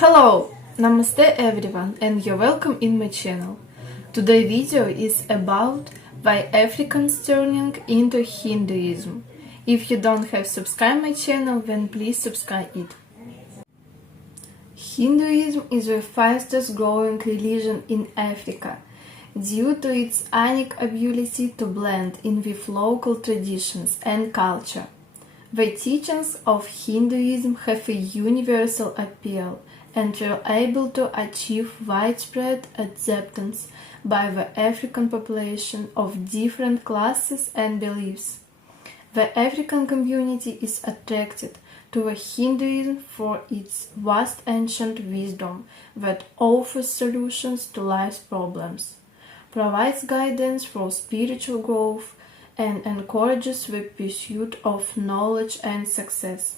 Hello, Namaste everyone and you're welcome in my channel. Today's video is about why Africans turning into Hinduism. If you don't have subscribed my channel, then please subscribe it. Hinduism is the fastest growing religion in Africa due to its unique ability to blend in with local traditions and culture. The teachings of Hinduism have a universal appeal and were able to achieve widespread acceptance by the African population of different classes and beliefs. The African community is attracted to the Hinduism for its vast ancient wisdom that offers solutions to life's problems, provides guidance for spiritual growth, and encourages the pursuit of knowledge and success.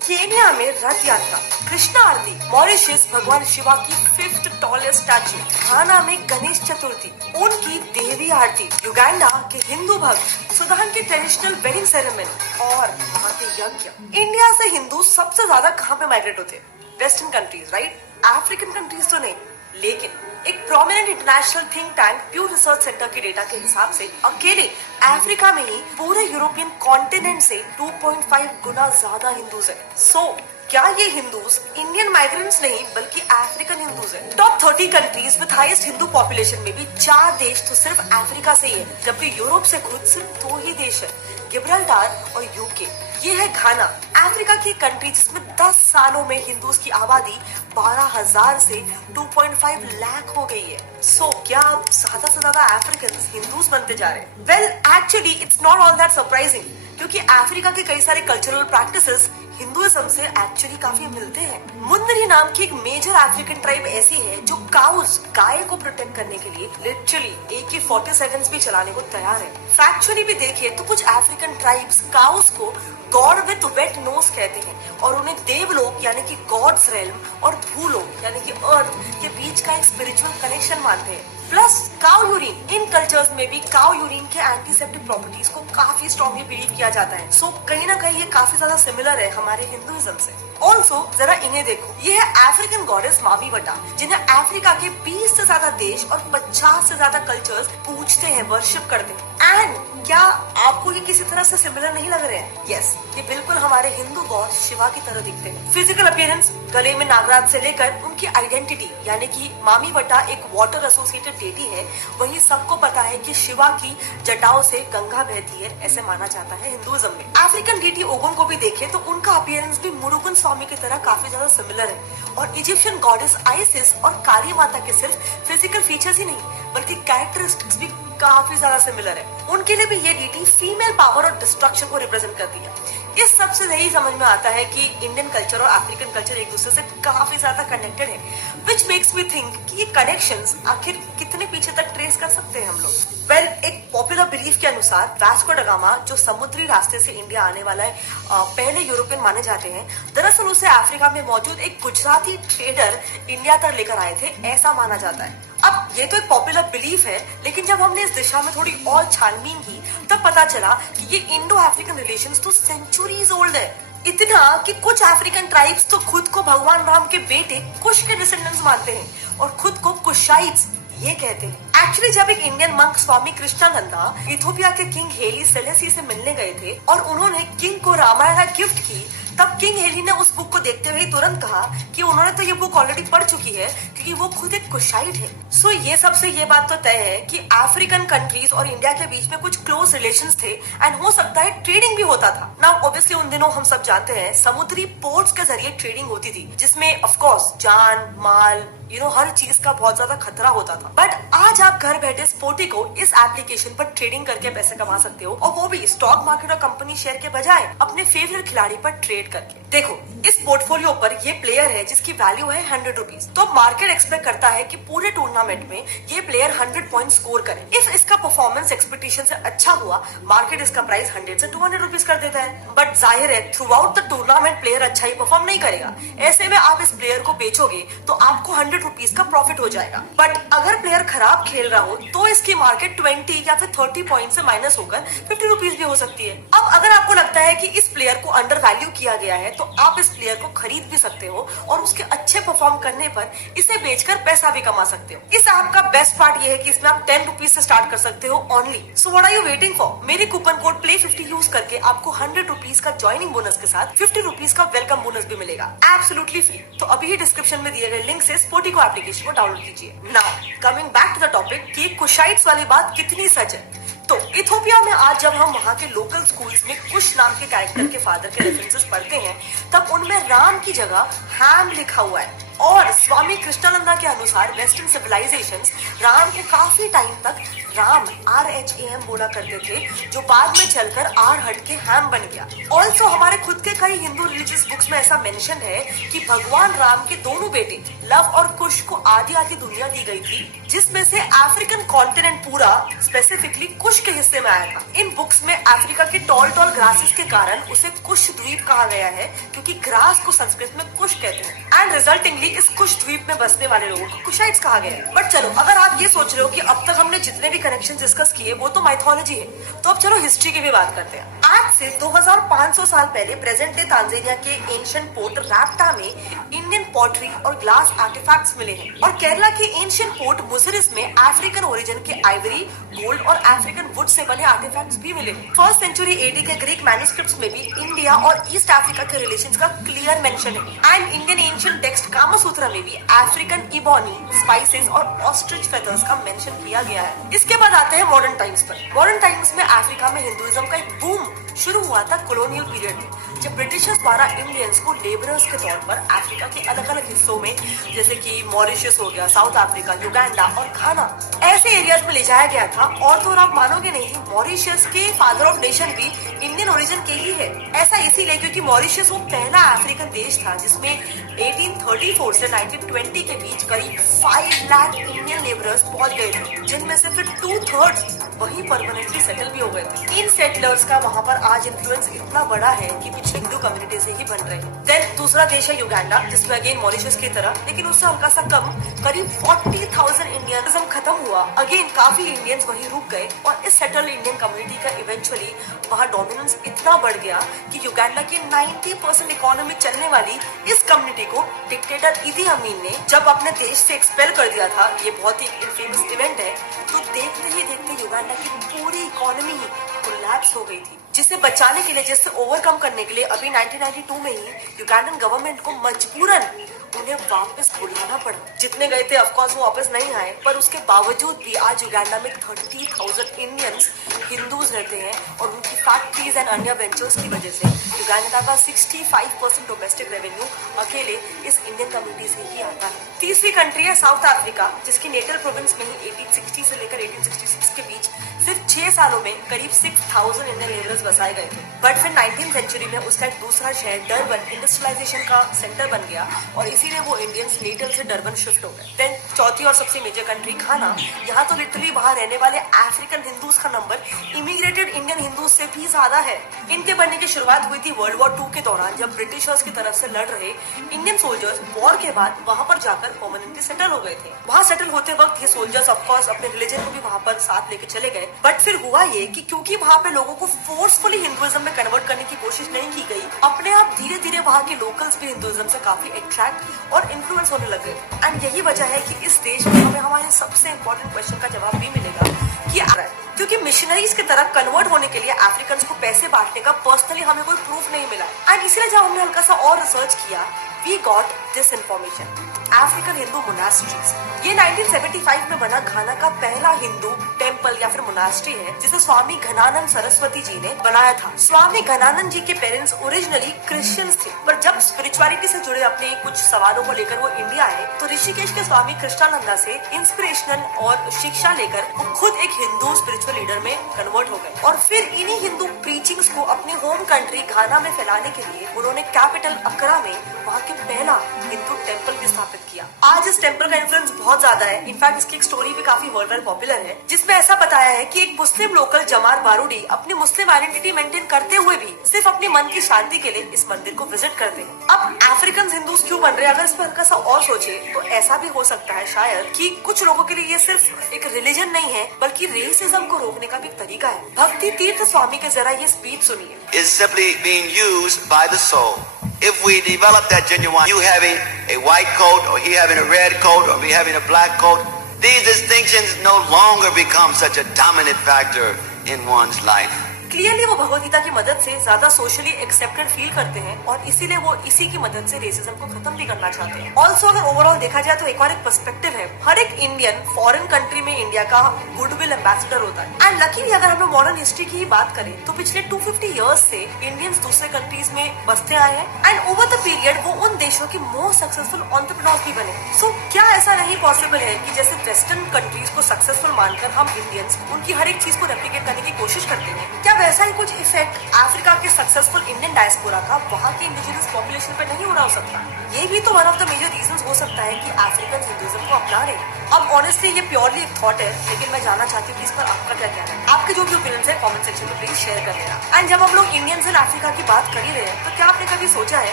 Kenya में रथ यात्रा, कृष्णा आरती, Mauritius भगवान शिवा की 5th tallest statue, घाना में गणेश चतुर्थी, उनकी देवी आरती, Uganda के हिंदू भक्त, Sudan की traditional wedding ceremony और वहाँ के यज्ञ। इंडिया से हिंदू सबसे ज्यादा कहाँ पे माइग्रेट होते हैं? Western countries, right? African countries तो नहीं, लेकिन एक prominent international think tank प्यू research centre के डेटा के हिसाब से अकेले अफ्रीका में ही पूरे यूरोपियन कॉन्टिनेंट से 2.5 गुना ज्यादा हिंदूज है। सो क्या ये हिंदूज इंडियन माइग्रेंट्स नहीं बल्कि अफ्रीकन हिंदूज है? Top 30 countries with highest Hindu population में भी 4 देश तो सिर्फ अफ्रीका से ही है, जबकि यूरोप से खुद सिर्फ 2 ही देश है, गिब्राल्टार और यूके। ये है घाना, अफ्रीका की कंट्री जिसमें 10 सालों में हिंदूज की आबादी 12,000 से 2.5 लाख हो गई है। सो क्या अब ज्यादा से ज्यादा अफ्रीकन हिंदूज बनते जा रहे हैं? Well actually it's not all that surprising, क्योंकि अफ्रीका के कई सारे कल्चरल प्रैक्टिसेस हिंदुइज्म से एक्चुअली काफी मिलते हैं। मुंदरी नाम की एक मेजर अफ्रीकन ट्राइब ऐसी है जो काउज, गाय को प्रोटेक्ट करने के लिए लिटरली AK-47 भी चलाने को तैयार है। फैक्चुअली भी देखिए तो कुछ अफ्रीकन ट्राइब्स काउज को गॉड विद वेट नोज कहते हैं और उन्हें देवलोक यानी कि गॉड्स रेल्म और भूलोक यानी कि अर्थ के बीच का एक स्पिरिचुअल कनेक्शन मानते हैं। प्लस काउ यूरिन, इन कल्चर्स में भी काउ यूरिन के एंटीसेप्टिक प्रॉपर्टीज को काफी स्ट्रॉन्गली बिलीव किया जाता है। सो कहीं ना कहीं ये काफी ज्यादा सिमिलर है हमारे हिंदुइज्म से। ऑल्सो जरा इन्हें देखो, ये है अफ्रीकन गॉडेस मावी वटा, जिन्हें अफ्रीका के 20 से ज्यादा देश और 50 से ज्यादा कल्चर्स पूजते हैं, वर्शिप करते हैं। एंड क्या आपको ये किसी तरह से सिमिलर नहीं लग रहे हैं? यस, ये बिल्कुल हमारे हिंदू गॉड शिवा की तरह दिखते हैं। फिजिकल अपीयरेंस, गले में नागराज से लेकर उनकी आइडेंटिटी यानी कि मामी वटा एक वाटर एसोसिएटेड डेटी है, वही सबको पता है कि शिवा की जटाओं से गंगा बहती है, ऐसे माना जाता है हिंदुइज्म में। अफ्रीकन डेटी ओगुन को भी देखें तो उनका अपीयरेंस भी मुरुगन स्वामी की तरह काफी ज्यादा सिमिलर है। और इजिप्शियन गॉडेस आइसिस और काली माता के सिर्फ फिजिकल फीचर्स ही नहीं बल्कि कैरेक्टरिस्टिक्स भी काफी ज्यादा सिमिलर है। उनके लिए भी ये डीटी फीमेल पावर और डिस्ट्रक्शन को रिप्रेजेंट करती है। इस सबसे यही समझ में आता है कि इंडियन कल्चर और अफ्रीकन कल्चर एक दूसरे से काफी ज्यादा कनेक्टेड है, विच मेक्स मी थिंक कि ये कनेक्शंस आखिर कितने पीछे तक ट्रेस कर सकते हैं हम लोग। वेल, एक पॉपुलर बिलीफ के अनुसार वास्को ड गामा, जो समुद्री रास्ते से इंडिया आने वाला है, पहले यूरोपियन माने जाते हैं। दरअसल उसे अफ्रीका में मौजूद एक गुजराती ट्रेडर इंडिया तक लेकर आए थे, ऐसा माना जाता है। अब ये तो एक पॉपुलर बिलीफ है, लेकिन जब हमने इस दिशा में थोड़ी और छानबीन की तब पता चला कि ये इंडो अफ्रीकन रिलेशंस तो सेंचुरीज ओल्ड है। इतना कि कुछ अफ्रीकन ट्राइब्स तो खुद को भगवान राम के बेटे कुश के डिसेंडेंट्स मानते हैं और खुद को कुशाइट्स ये कहते हैं। एक्चुअली जब एक इंडियन मंक स्वामी कृष्णानंदा इथोपिया के किंग हेली सेलेसी से मिलने गए थे और उन्होंने किंग को रामायण गिफ्ट की, तब किंग हेली ने उस बुक को देखते हुए तुरंत कहा कि उन्होंने तो ये बुक ऑलरेडी पढ़ चुकी है क्योंकि वो खुद एक कुशाइट है। सो ये सबसे ये बात तो तय है कि अफ्रीकन कंट्रीज और इंडिया के बीच में कुछ क्लोज रिलेशंस थे एंड हो सकता है ट्रेडिंग भी होता था। नाउ ऑब्वियसली उन दिनों हम सब जानते हैं समुद्री पोर्ट्स के जरिए ट्रेडिंग होती थी, जिसमें ऑफ कोर्स जान माल हर चीज का बहुत ज्यादा खतरा होता था। बट आज आप घर बैठे स्पोर्टिको इस एप्लीकेशन पर ट्रेडिंग करके पैसे कमा सकते हो, और वो भी स्टॉक मार्केट और कंपनी शेयर के बजाय अपने फेवरेट खिलाड़ी पर ट्रेड करके। देखो, इस पोर्टफोलियो पर ये प्लेयर है जिसकी वैल्यू है 100 रुपीज, तो मार्केट प्लेयर एक्सपेक्ट करता है कि पूरे टूर्नामेंट में ये प्लेयर 100 पॉइंट स्कोर करे। इफ इसका परफॉर्मेंस एक्सपेक्टेशन से अच्छा हुआ, मार्केट इसका प्राइस 100 से 200 रुपीज कर देता है। बट जाहिर है through out the tournament player अच्छा ही परफॉर्म नहीं करेगा। ऐसे में आप इस प्लेयर को बेचोगे तो आपको 100 रुपीज का प्रॉफिट हो जाएगा। बट अगर प्लेयर खराब खेल रहा हो तो इसकी मार्केट 20 या फिर 30 पॉइंट से माइनस होकर 50 रुपीज भी हो सकती है। अब अगर आपको लगता है कि इस प्लेयर को अंडर वैल्यू किया गया है तो आप इस प्लेयर को खरीद भी सकते हो और उसके अच्छे परफॉर्म करने पर इसे बेचकर पैसा भी कमा सकते हो। इस ऐप का बेस्ट पार्ट ये है कि इसमें आप 10 रुपीज से स्टार्ट कर सकते हो only. So what are you waiting for? मेरे कूपन कोड play50 यूज करके आपको 100 रुपीज का ज्वाइनिंग बोनस के साथ 50 रुपीज का वेलकम बोनस भी मिलेगा, एब्सोल्युटली फ्री। तो अभी ही डिस्क्रिप्शन में दिए गए लिंक से स्पोर्टिको एप्लीकेशन को डाउनलोड कीजिए। Now coming back to the topic कि कुशाइट्स वाली बात कितनी सच है। तो इथोपिया में आज जब हम वहाँ के लोकल स्कूल्स में कुश नाम के कैरेक्टर के फादर के रेफरेंसेस पढ़ते हैं तब उनमें राम की जगह हैम लिखा हुआ है। और स्वामी कृष्णानंदा के अनुसार वेस्टर्न सिविलाइजेशंस राम को काफी टाइम तक राम RHAM बोला करते थे, जो बाद में चलकर R हट के हैम बन गया। ऑल्सो हमारे खुद के कई हिंदू रिलीजियस बुक्स में ऐसा मेंशन है कि भगवान राम के दोनों बेटे लव और कुश को आधी दुनिया दी गई थी, जिसमें से अफ्रीकन कॉन्टिनेंट पूरा स्पेसिफिकली कुश के हिस्से में आया था। इन बुक्स में अफ्रीका के टॉल ग्रासेस के कारण उसे कुश द्वीप कहा गया है, क्योंकि ग्रास को संस्कृत में कुश कहते हैं। एंड रिजल्टिंगली इस कुश द्वीप में बसने वाले लोगों को कुशाइट्स कहा गया है। बट चलो, अगर आप ये सोच रहे हो कि अब तक हमने जितने भी कनेक्शन डिस्कस किए वो तो माइथोलॉजी है, तो अब चलो हिस्ट्री की भी बात करते हैं। आज से 2500 साल पहले प्रेजेंट डे तांजानिया के एंशिएंट पोर्ट राप्टा में इंडियन पॉटरी और ग्लास आर्टिफैक्ट्स मिले हैं। और केरला के एंशिएंट पोर्ट मुजिरिस में अफ्रीकन ओरिजिन के आइवरी, गोल्ड और अफ्रीकन वुड से बने आर्टिफैक्ट्स भी मिले हैं। 1st सेंचुरी AD के ग्रीक मैन्युस्क्रिप्ट्स में भी इंडिया और ईस्ट अफ्रीका के रिलेशंस का क्लियर मेंशन है। And Indian ancient text Kamasutra में भी अफ्रीकन इबोनी, स्पाइसेस और ऑस्ट्रिच फेदर्स का मेंशन किया गया है। इसके बाद आते हैं मॉडर्न टाइम्स पर। मॉडर्न टाइम्स में अफ्रीका में हिंदुइज्म का एक बूम शुरू हुआ था कॉलोनियल पीरियड में, जब ब्रिटिशर्स द्वारा इंडियंस को लेबरर्स के तौर पर अफ्रीका के अलग अलग हिस्सों में, जैसे कि मॉरिशस हो गया, साउथ अफ्रीका, युगांडा और घाना, ऐसे एरियाज में ले जाया गया था। और तो आप मानोगे नहीं, मॉरिशस के फादर ऑफ नेशन भी इंडियन ओरिजिन के ही है। ऐसा इसीलिए क्योंकि मॉरिशस वो पहला अफ्रीकन देश था जिसमें 1834 से 1920 के बीच करीब 5 लाख इंडियन लेबरर्स पहुंच गए थे, जिनमें से फिर 2/3 वहीं परमानेंटली सेटल भी हो गए थे। इन सेटलर्स का वहां पर आज इन्फ्लुएंस इतना बड़ा है कि कुछ हिंदू कम्युनिटी से ही बन रहे हैं। देन दूसरा देश है युगांडा, जिसमें अगेन मॉरिशस की तरह लेकिन उससे हल्का सा कम, करीब 40,000 इंडियनिज्म खत्म हुआ। अगेन काफी इंडियंस वहीं रुक गए और इस सेटल्ड इंडियन कम्युनिटी का इवेंचुअली वहां डोमिनेंस इतना बढ़ गया कि युगांडा की 90% इकोनॉमी चलने वाली इस कम्युनिटी को डिक्टेटर इदी अमीन ने जब अपने देश से एक्सपेल कर दिया था। ये बहुत ही फेमस इवेंट है। तो देखते ही देखते युगांडा की पूरी इकोनॉमी ही कोलैप्स हो गई थी, जिसे बचाने के लिए, जिससे ओवरकम करने के लिए अभी 1992 में ही युगांडन गवर्नमेंट को मजबूरन उन्हें वापस बुलाना पड़ा। जितने गए थे ऑफकोर्स वो वापस नहीं आए, पर उसके बावजूद भी आज युगांडा में 30,000 इंडियंस हिंदूज रहते हैं और उनकी फैक्ट्रीज एंड अन्य वेंचर्स की वजह से युगांडा का 65% डोमेस्टिक रेवेन्यू अकेले इस इंडियन कम्युनिटी से ही आता है। तीसरी कंट्री है साउथ अफ्रीका, जिसकी नेटल प्रोविंस में ही 1860 से लेकर 1866 के बीच सिर्फ 6 सालों में करीब 6,000 इंडियन लेबरर्स बसाए गए थे। बट फिर 19th सेंचुरी में उसका एक दूसरा शहर डरबन इंडस्ट्रियलाइजेशन का सेंटर बन गया और इसीलिए वो इंडियंस नेटल से डरबन शिफ्ट हो गए। देन चौथी और सबसे मेजर कंट्री घाना। यहाँ तो लिटरली वहाँ रहने वाले अफ्रीकन हिंदूज का नंबर इमिग्रेटेड इंडियन हिंदूज से भी ज्यादा है। इनके बनने की शुरुआत हुई थी वर्ल्ड वॉर 2 के दौरान, जब ब्रिटिशर्स की तरफ से लड़ रहे इंडियन सोल्जर्स वॉर के बाद वहाँ पर जाकर परमानेंटली सेटल हो गए थे। वहाँ सेटल होते वक्त ये सोल्जर्स ऑफकोर्स अपने रिलीजन को भी वहाँ पर साथ लेके चले गए। बट फिर हुआ ये कि क्योंकि वहाँ पे लोगों को फोर्सफुली हिंदुइज्म में कन्वर्ट करने की कोशिश नहीं की गई, अपने आप धीरे धीरे वहाँ के लोकल्स भी हिंदुइज्म से काफी अट्रैक्ट और इन्फ्लुएंस होने लगे। एंड यही वजह है कि इस देश में हमें हमारे सबसे इंपॉर्टेंट क्वेश्चन का जवाब भी मिलेगा कि क्योंकि मिशनरीज की तरफ कन्वर्ट होने के लिए अफ्रीकन को पैसे बांटने का पर्सनली हमें कोई प्रूफ नहीं मिला। एंड इसलिए जब हमने हल्का सा और रिसर्च किया, we got this information. African Hindu monasteries, ये 1975 में बना घाना का पहला हिंदू टेम्पल या फिर मोनास्ट्री है, जिसे स्वामी घनानंद सरस्वती जी ने बनाया था। स्वामी घनानंद जी के पेरेंट्स ओरिजिनली क्रिश्चियंस थे, पर जब स्पिरिचुअलिटी से जुड़े अपने कुछ सवालों को लेकर वो इंडिया आए तो ऋषिकेश के स्वामी कृष्णानंदा से इंस्पिरेशनल और शिक्षा लेकर वो खुद एक हिंदू स्पिरिचुअल लीडर में कन्वर्ट हो गए। और फिर इन्हीं हिंदू प्रीचिंग्स को अपने होम कंट्री घाना में फैलाने के लिए उन्होंने कैपिटल अक्रा में वहाँ के पहला हिंदू टेम्पल भी स्थापित किया। आज इस टेम्पल का इन्फ्लुएंस बहुत ज्यादा है। इनफैक्ट इसकी एक स्टोरी भी काफी वर्ल्ड वाइड पॉपुलर है, जिसमें ऐसा बताया है कि एक मुस्लिम लोकल जमार बारूडी अपनी मुस्लिम आइडेंटिटी मेंटेन करते हुए भी सिर्फ अपने मन की शांति के लिए इस मंदिर को विजिट करते हैं। अब अफ्रीकन हिंदूज क्यों बन रहे हैं, अगर इस पर हल्का सा और सोचे तो ऐसा भी हो सकता है शायद कि कुछ लोगों के लिए ये सिर्फ एक रिलीजन नहीं है, बल्कि रेसिज्म को रोकने का भी एक तरीका है। भक्ति तीर्थ स्वामी के जरा ये स्पीच सुनिए। Is simply being used by the soul. If we develop that genuine, you having a white coat or he having a red coat or me having a black coat, these distinctions no longer become such a dominant factor in one's life. Clearly वो भगवत गीता की मदद से ज्यादा socially accepted feel करते हैं और इसीलिए वो इसी की मदद से रेसिज्म को खत्म भी करना चाहते हैं। ऑल्सो अगर ओवरऑल देखा जाए तो एक और एक पर्सपेक्टिव है, हर एक इंडियन फॉरेन कंट्री में इंडिया का गुडविल एम्बेसडर होता है। एंड लकीली अगर हम लोग मॉडर्न हिस्ट्री की ही बात करें तो पिछले 250 इयर्स से इंडियंस दूसरे कंट्रीज में बसते आए हैं एंड ओवर द पीरियड वो उन देशों के मोस्ट सक्सेसफुल एंटरप्रेन्योर्स भी बने। सो क्या ऐसा नहीं पॉसिबल है कि जैसे वेस्टर्न कंट्रीज को सक्सेसफुल मानकर हम इंडियंस उनकी हर एक चीज को रेप्लिकेट करने की कोशिश करते हैं? क्या वैसा ही कुछ इफेक्ट अफ्रीका के सक्सेसफुल इंडियन डायस्पोरा का वहाँ के इंडिजिनस पॉपुलेशन पे नहीं हो रहा हो सकता? ये भी तो one of the major reasons हो सकता है कि अफ्रीकन हिंदुइज्म को अपना रहे। अब ऑनेस्टली ये प्योरली एक थॉट है, लेकिन मैं जानना चाहती हूँ कि इस पर आपका क्या कहना है। आपके जो भी ओपिनियंस है कमेंट सेक्शन में प्लीज शेयर कर देना। एंड जब हम लोग इंडियंस इन अफ्रीका की बात कर ही रहे हैं तो क्या आपने कभी सोचा है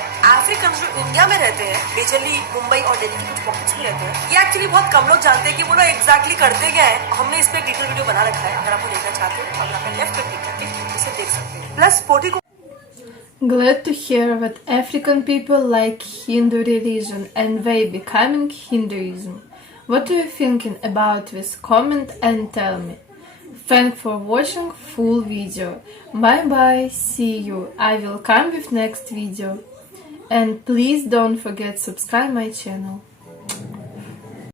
अफ्रीकन जो इंडिया में रहते हैं, मेजरली मुंबई और दिल्ली के कुछ पॉकेट्स में रहते हैं, ये एक्चुअली बहुत कम लोग जानते हैं कि वो लोग एग्जैक्टली करते क्या है। हमने इस पर एक डिटेल वीडियो बना रखा है, अगर आपको देखना चाहते हो तो आप यहाँ पे लेफ्ट पे क्लिक करके इसे देख सकते हैं। प्लस पोटी को Glad to hear that African people like Hindu religion and they becoming Hinduism. What are you thinking about this? Comment and tell me. Thanks for watching full video. Bye bye, see you. I will come with next video. And please don't forget subscribe my channel.